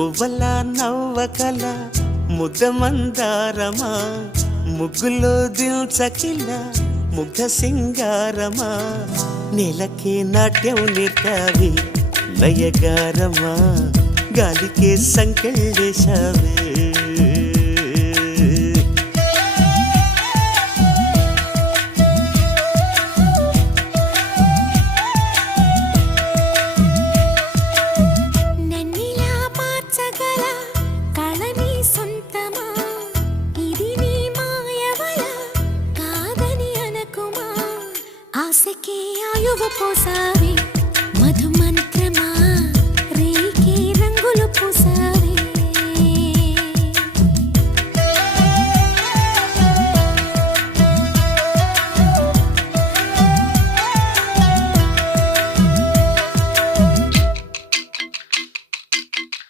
మువ్వల నవ్వకల ముద్ద మందారమా ముగ్గులో దిల్చకిల ముగ్ధ సింగారమా నెలకే నాట్యం నేర్పావి నయగారమా గాలికే సంకెళ్ళేశావే ఆశకే ఆయువు పోసావి మధుమంత్రమా రేకే రంగులు పోసావి